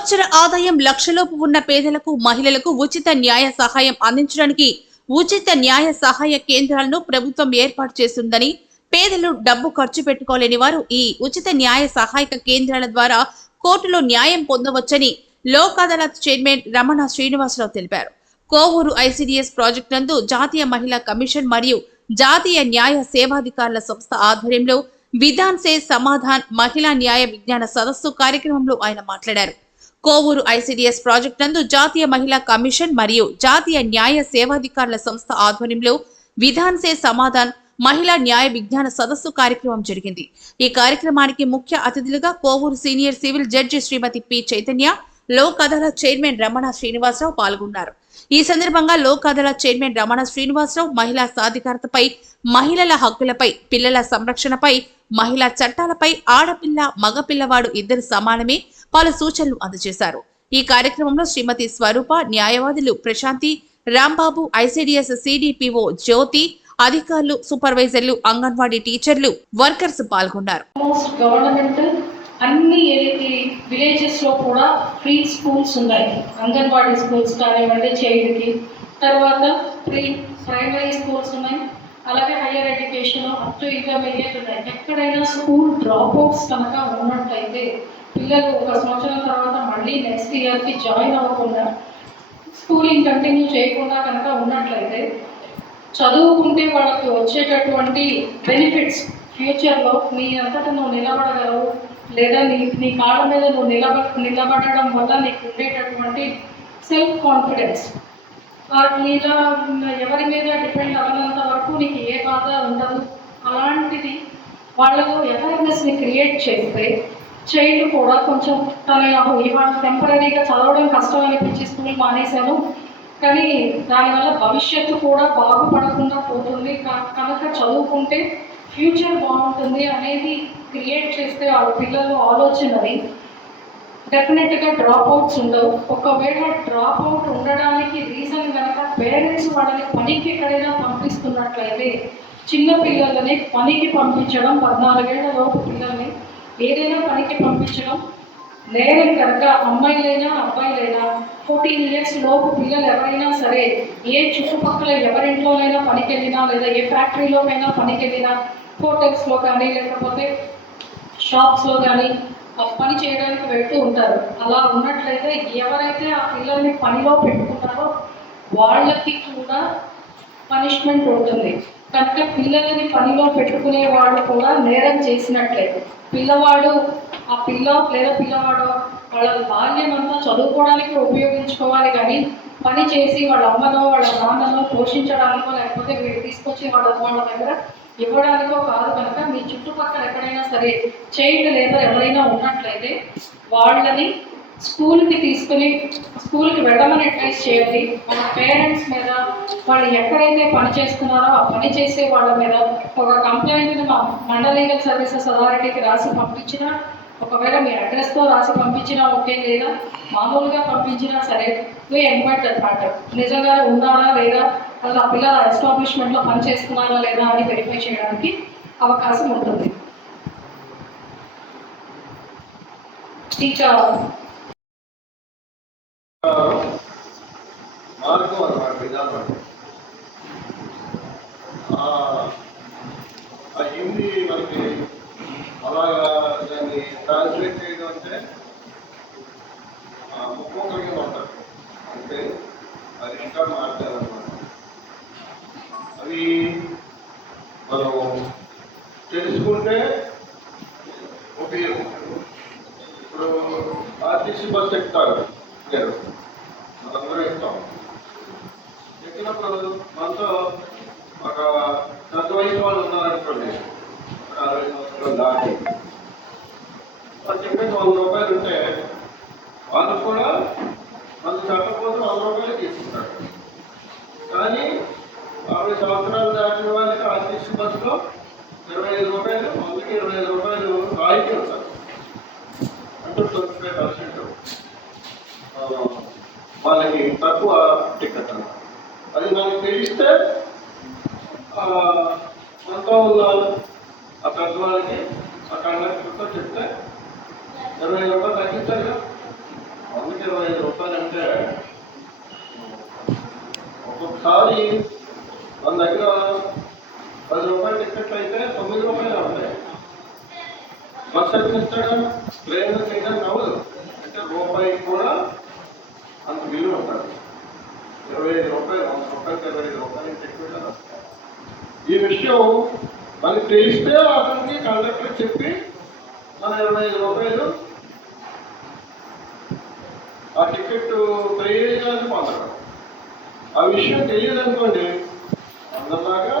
సంవత్సర ఆదాయం లక్షలోపు ఉన్న పేదలకు మహిళలకు ఉచిత న్యాయ సహాయం అందించడానికి ఉచిత న్యాయ సహాయ కేంద్రాలను ప్రభుత్వం ఏర్పాటు చేస్తుందని, పేదలు డబ్బు ఖర్చు పెట్టుకోలేని వారు ఈ ఉచిత న్యాయ సహాయక కేంద్రాల ద్వారా కోర్టులో న్యాయం పొందవచ్చని లోక్ అదాలత్ చైర్మన్ రమణ శ్రీనివాసరావు తెలిపారు. కోవూరు ఐసిడిఎస్ ప్రాజెక్టు నందు జాతీయ మహిళా కమిషన్ మరియు జాతీయ న్యాయ సేవాధికారుల సంస్థ ఆధ్వర్యంలో విధాన్ సే సమాధాన్ మహిళా న్యాయ విజ్ఞాన సదస్సు కార్యక్రమంలో ఆయన మాట్లాడారు. కోవూరు ఐసిడిఎస్ ప్రాజెక్టు నందు జాతీయ మహిళా కమిషన్ మరియు జాతీయ న్యాయ సేవాధికారుల సంస్థ ఆధ్వర్యంలో విధాన్ సే సమాధాన్ మహిళా న్యాయ విజ్ఞాన సదస్సు కార్యక్రమం జరిగింది. ఈ కార్యక్రమానికి ముఖ్య అతిథులుగా కోవూరు సీనియర్ సివిల్ జడ్జి శ్రీమతి పి చైతన్య, లోక్ అదాలత్ చైర్మన్ రమణ శ్రీనివాసరావు పాల్గొన్నారు. ఈ సందర్భంగా లోక్ అదాలత్ చైర్మన్ రమణ శ్రీనివాసరావు మహిళా సాధికారతపై, మహిళల హక్కులపై, పిల్లల సంరక్షణపై, మహిళా చట్టాలపై, ఆడపిల్ల మగపిల్లవాడు ఇద్దరు సమానమే పలు సూచనలు అందజేశారు. ఈ కార్యక్రమంలో శ్రీమతి స్వరూప, న్యాయవాదులు ప్రశాంతి, రాంబాబు, ఐసిడిఎస్ సిడిపిఓ జ్యోతి, అధికారులు, సూపర్వైజర్లు, అంగన్వాడీ టీచర్లు, వర్కర్స్ పాల్గొన్నారు. అన్ని విలేజెస్ లో కూడా ఫ్రీ స్కూల్స్ ఉన్నాయి. అంగన్వాడీ స్కూల్స్ కానివ్వండి, చైల్డ్కి, తర్వాత ప్రీ ప్రైమరీ స్కూల్స్ ఉన్నాయి, అలాగే higher education up to intermediate ఉన్నాయి. ఎక్కడైనా స్కూల్ డ్రాప్ అవుట్స్ కనుక ఉన్నట్లయితే పిల్లలు ఒక సంవత్సరం తర్వాత మళ్ళీ నెక్స్ట్ ఇయర్కి జాయిన్ అవ్వకుండా, స్కూలింగ్ కంటిన్యూ చేయకుండా కనుక ఉన్నట్లయితే చదువుకుంటే వాళ్ళకి వచ్చేటటువంటి బెనిఫిట్స్ ఫ్యూచర్లో నీ అంతటా నువ్వు నిలబడగలవు, లేదా నీ కాళ్ళ మీద నువ్వు నిలబడడం వల్ల నీకు ఉండేటటువంటి సెల్ఫ్ కాన్ఫిడెన్స్, మీద ఎవరి మీద డిపెండ్ అవ్వనంత వరకు నీకు ఏ బాధ ఉండదు. అలాంటిది వాళ్ళలో అవేర్నెస్ని క్రియేట్ చేస్తే చైల్డ్ కూడా కొంచెం ఇవాళ టెంపరీగా చదవడం కష్టం అనిపించి స్కూల్ మానేశాను, కానీ దానివల్ల భవిష్యత్తు కూడా బాగుపడకుండా పోతుంది, కనుక చదువుకుంటే ఫ్యూచర్ బాగుంటుంది అనేది క్రియేట్ చేస్తే వాళ్ళ పిల్లలు ఆలోచనది డెఫినెట్గా డ్రాప్ అవుట్స్ ఉండవు. ఒకవేళ డ్రాప్ అవుట్ ఉండడానికి రీజన్ కనుక పేరెంట్స్ వాళ్ళని పనికి ఎక్కడైనా పంపిస్తున్నట్లయితే, చిన్న పిల్లలని పనికి పంపించడం, 14 ఏళ్ల లోపు పిల్లల్ని ఏదైనా పనికి పంపించడం నేరం కనుక. అమ్మాయిలైనా అబ్బాయిలైనా 14 years లోపు పిల్లలు ఎవరైనా సరే ఏ చుట్టుపక్కల ఎవరింట్లోనైనా పనికి వెళ్ళినా, లేదా ఏ ఫ్యాక్టరీలోనైనా పనికి వెళ్ళినా, హోటల్స్లో కానీ లేకపోతే షాప్స్లో కానీ పని చేయడానికి వెళ్తూ ఉంటారు. అలా ఉన్నట్లయితే ఎవరైతే ఆ పిల్లల్ని పనిలో పెట్టుకుంటారో వాళ్ళకి కూడా పనిష్మెంట్ ఉంటుంది. కనుక పిల్లలని పనిలో పెట్టుకునే వాళ్ళు కూడా నేరం చేసినట్లయితే పిల్లవాడు ఆ పిల్ల లేదా పిల్లవాడు వాళ్ళ బాల్యం అంతా చదువుకోవడానికి ఉపయోగించుకోవాలి, కానీ పని చేసి వాళ్ళ అమ్మనో వాళ్ళ నాన్ననో పోషించడానికో లేకపోతే వీళ్ళు తీసుకొచ్చి వాళ్ళ దగ్గర ఇవ్వడానికో కాదు. కనుక మీ చుట్టుపక్కల ఎక్కడైనా సరే చైల్డ్ లేబర్ ఎవరైనా ఉన్నట్లయితే వాళ్ళని స్కూల్కి తీసుకుని స్కూల్కి వెళ్ళమని అడ్వైస్ చేయండి. వాళ్ళ పేరెంట్స్ మీద, వాళ్ళు ఎక్కడైతే పని చేస్తున్నారో ఆ పని చేసే వాళ్ళ మీద ఒక కంప్లైంట్ని మా మండల్ లీగల్ సర్వీసెస్ అథారిటీకి రాసి పంపించినా, ఒకవేళ మీ అడ్రస్తో రాసి పంపించినా ఓకే, లేదా మామూలుగా పంపించినా సరే వీ ఎంక్వైర్ దట్ మ్యాటర్. నిజంగా ఉన్నారా లేదా, అసలు ఆ పిల్లల ఎస్టాబ్లిష్మెంట్లో పని చేస్తున్నారా లేదా అని వెరిఫై చేయడానికి అవకాశం ఉంటుంది. ఇంకా మార్గం అన్నమాట విధానం. హిందీ మనకి అలాగా దాన్ని ట్రాన్స్లేట్ చేయడం అంటే ముఖ్యంగా ఉంటారు, అంటే అది ఇంకా మాట్లాడాలన్నమాట. అవి మనం తెలుసుకుంటే ఉపయోగం. ఇప్పుడు ఆర్టీసీ బస్ ఎక్కుతారు, మనందరూ ఎక్కుతాం. ఎక్కినప్పుడు మనతో ఒక పెద్ద వయసు వాళ్ళు ఉన్నారనుకోండి, 60 సంవత్సరాలు దాటి వాళ్ళు చెప్పేసి 100 రూపాయలు ఉంటే వాళ్ళు కూడా మనకు చెప్పకపోతే 100 రూపాయలు తీసుకుంటారు. కానీ 60 సంవత్సరాలు దాటిన వాళ్ళకి ఆర్టీసీ బస్సులో 25 రూపాయలు, 100కి 25 రూపాయలు రాయితీ ఉంటారు. అంటే 25% వాళ్ళకి తక్కువ టికెట్ అన్నమాట. అది మనకు తెలిస్తే మనతో ఉన్న ఆ పెద్దవాళ్ళకి ఆ కండక్టర్తో చెప్తే 25 రూపాయలు తగ్గిస్తారు కదా, వందకి 25 రూపాయలు అంటే ఒక్కొక్కసారి మన దగ్గర 10 రూపాయల టికెట్లు అయితే 9 రూపాయలు ఉంటాయి. బస్ ఎక్కడ ఇస్తాడు? ట్రైన్ చేయడానికి అవ్వదు. అంటే రూపాయికి కూడా అంత విలువ ఉంటుంది. 25 రూపాయలు, 100 రూపాయలకి 25 రూపాయలు టికెట్. ఈ విషయం మనకి తెలిస్తే అతనికి కండక్టర్ చెప్పి మన 25 రూపాయలు ఆ టికెట్ ప్రయోజనాన్ని పొందడం. ఆ విషయం తెలియదు అనుకోండి, అందరిలాగా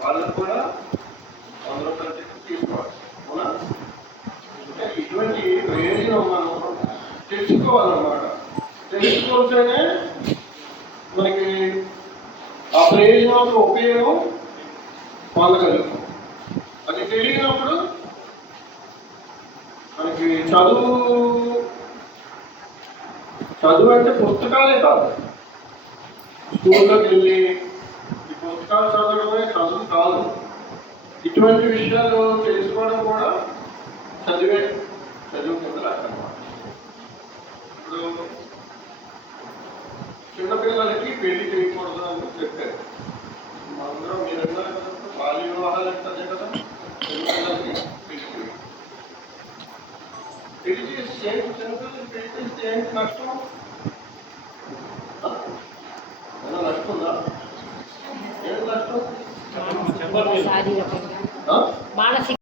వాళ్ళకు కూడా 100 రూపాయల టికెట్ తీసుకోవాలి. అవునా? అంటే ఇటువంటి ప్రయోజనం మనం తెలుసుకోవాలన్నమాట. తెలుసుకుంటేనే మనకి ఆ ప్రయోజనం యొక్క ఉపయోగం పొందగలుగుతాం. అది తెలియనప్పుడు మనకి చదువు అంటే పుస్తకాలే కాదు. స్కూల్లోకి వెళ్ళి ఈ పుస్తకాలు చదవడమే చదువు కాదు. ఇటువంటి విషయాలు తెలుసుకోవడం కూడా చదువు కింద లెక్కనమాట. ఇప్పుడు చిన్నపిల్లలకి పెళ్లి చేయకూడదు అని చెప్పారు. అందరం మీరందరూ బాల్య వివాహాలు అంటే కదా, చిన్నపిల్లలకి పెళ్లి చేస్తే చిన్నపిల్లలకి పెళ్లి చేస్తే ఏంటి నష్టం? ఏమైనా నష్టం ఉందా? ఏం నష్టం? మానసిక